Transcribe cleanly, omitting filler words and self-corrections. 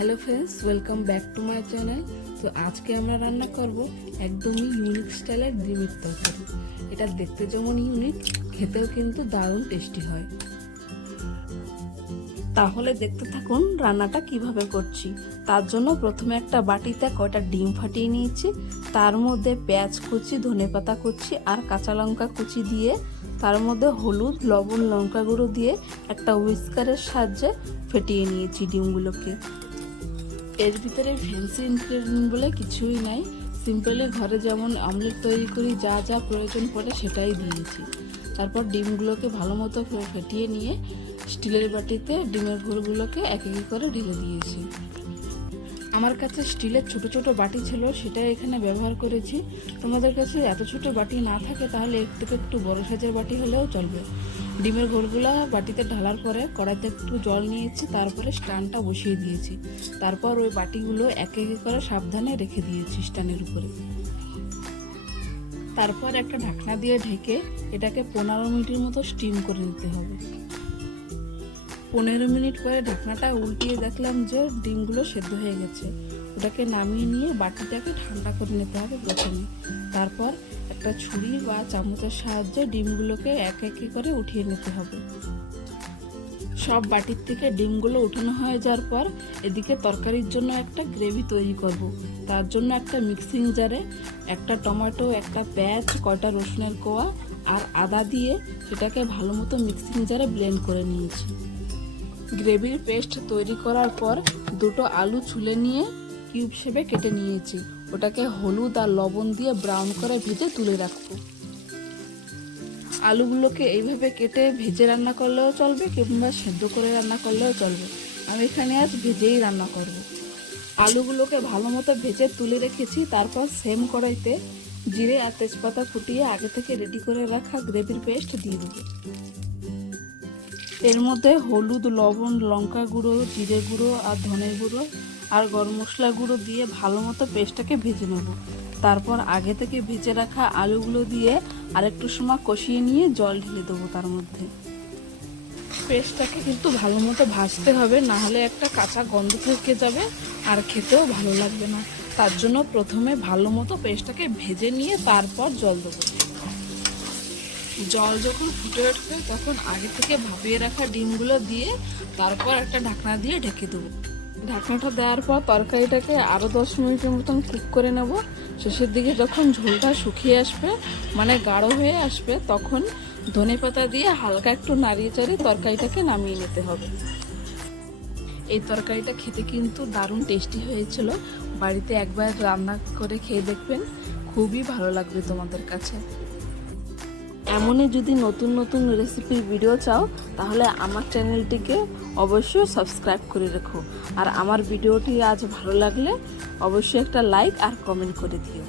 Hello friends, welcome back to my channel. তো আজকে আমরা রান্না করব একদমই ইউনিক স্টাইলের ডিমের তরকারি। এটা দেখতে যেমন ইউনিক, খেতেও কিন্তু দারুণ টেস্টি হয়। তাহলে দেখতে থাকুন রান্নাটা কিভাবে করছি। তার জন্য প্রথমে একটা বাটিতে কয়টা ডিম ফাটিয়ে নিয়েছি, তার মধ্যে পেঁয়াজ কুচি, ধনেপাতা কুচি আর কাঁচা লঙ্কা কুচি দিয়ে তার মধ্যে হলুদ, লবণ, লঙ্কা গুঁড়ো দিয়ে একটা হুইস্কারের সাহায্যে ফেটিয়ে নিয়েছি ডিমগুলোকে। এর ভিতরে ফ্যান্সি ইনগ্রেডিয়েন্ট বলে কিছুই নাই, সিম্পলি ঘরে যেমন অমলেট তৈরি করি যা যা প্রয়োজন পড়ে সেটাই দিয়েছি। তারপর ডিমগুলোকে ভালো মতো ফেটিয়ে নিয়ে স্টিলের বাটিতে ডিমের ঘোরগুলোকে এক এক করে ঢেলে দিয়েছি। আমার কাছে স্টিলের ছোট ছোট বাটি ছিল, সেটাই এখানে ব্যবহার করেছি। তোমাদের কাছে এত ছোট বাটি না থাকে তাহলে এর থেকে একটু বড় সাইজের বাটি হলেও চলবে। ডিমের ঘোরগুলো বাটিতে ঢালার পরে কড়াইতে একটু জল নিয়েছি, তারপরে স্ট্যান্ডটা বসিয়ে দিয়েছি। তারপর ওই বাটিগুলো এক এক করে সাবধানে রেখে দিয়েছি স্ট্যান্ডের উপরে। তারপর একটা ঢাকনা দিয়ে ঢেকে এটাকে 15 মিনিটের মতো স্টিম করে নিতে হবে। 15 মিনিট পরে ঢাকনাটা উল্টিয়ে দেখলাম যে ডিমগুলো সেদ্ধ হয়ে গেছে। ওটাকে নামিয়ে নিয়ে বাটিটাকে ঠান্ডা করে নিতে হবে প্রথমে। তারপর একটা ছুরি বা চামচের সাহায্যে ডিমগুলোকে এক এক করে উঠিয়ে নিতে হবে। সব বাটির থেকে ডিমগুলো উঠানো হয়ে যাওয়ার পর এদিকে তরকারির জন্য একটা গ্রেভি তৈরি করব। তার জন্য একটা মিক্সিং জারে একটা টমেটো, একটা পেঁয়াজ, কয়টা রসুনের কোয়া আর আদা দিয়ে সেটাকে ভালো মতো মিক্সিং জারে ব্লেন্ড করে নিয়েছি। গ্রেভির পেস্ট তৈরি করার পর দুটো আলু ছুলে নিয়ে কিউব শেপে কেটে নিয়েছি। ওটাকে হলুদ আর লবণ দিয়ে ব্রাউন করে ভেজে তুলে রাখবো। আলুগুলোকে এইভাবে কেটে ভেজে রান্না করলেও চলবে কিংবা সেদ্ধ করে রান্না করলেও চলবে। আমি এখানে আজ ভেজেই রান্না করব। আলুগুলোকে ভালো মতো ভেজে তুলে রেখেছি। তারপর সেম কড়াইতে জিরে আর তেজপাতা ফুটিয়ে আগে থেকে রেডি করে রাখা গ্রেভির পেস্ট দিয়ে দেবো। এর মধ্যে হলুদ, লবণ, লঙ্কা গুঁড়ো, জিরে গুঁড়ো আর ধনে গুঁড়ো আর গরম মশলা গুঁড়ো দিয়ে ভালো মতো পেস্টটাকে ভেজে নেব। তারপর আগে থেকে ভেজে রাখা আলুগুলো দিয়ে আরেকটু সময় কষিয়ে নিয়ে জল ঢেলে দেবো তার মধ্যে। পেস্টটাকে কিন্তু ভালো মতো ভাজতে হবে, না হলে একটা কাঁচা গন্ধ থেকে যাবে আর খেতেও ভালো লাগবে না। তার জন্য প্রথমে ভালো মতো পেস্টটাকে ভেজে নিয়ে তারপর জল দেবো। জল যখন ফুটে উঠবে তখন আগে থেকে ভাপিয়ে রাখা ডিমগুলো দিয়ে তারপর একটা ঢাকনা দিয়ে ঢেকে দেবো। ঢাকনাটা দেওয়ার পর তরকারিটাকে আরও 10 মিনিটের মতন কুক করে নেব। শেষের দিকে যখন ঝোলটা শুকিয়ে আসবে, মানে গাঢ় হয়ে আসবে, তখন ধনেপাতা দিয়ে হালকা একটু নাড়িয়ে চাড়িয়ে তরকারিটাকে নামিয়ে নিতে হবে। এই তরকারিটা খেতে কিন্তু দারুণ টেস্টি হয়েছিল। বাড়িতে একবার রান্না করে খেয়ে দেখবেন, খুবই ভালো লাগবে তোমাদের কাছে। এমনই যদি নতুন নতুন রেসিপির ভিডিও চাও তাহলে আমার চ্যানেলটিকে অবশ্যই সাবস্ক্রাইব করে রেখো। আর আমার ভিডিওটি আজ ভালো লাগলে অবশ্যই একটা লাইক আর কমেন্ট করে দিও।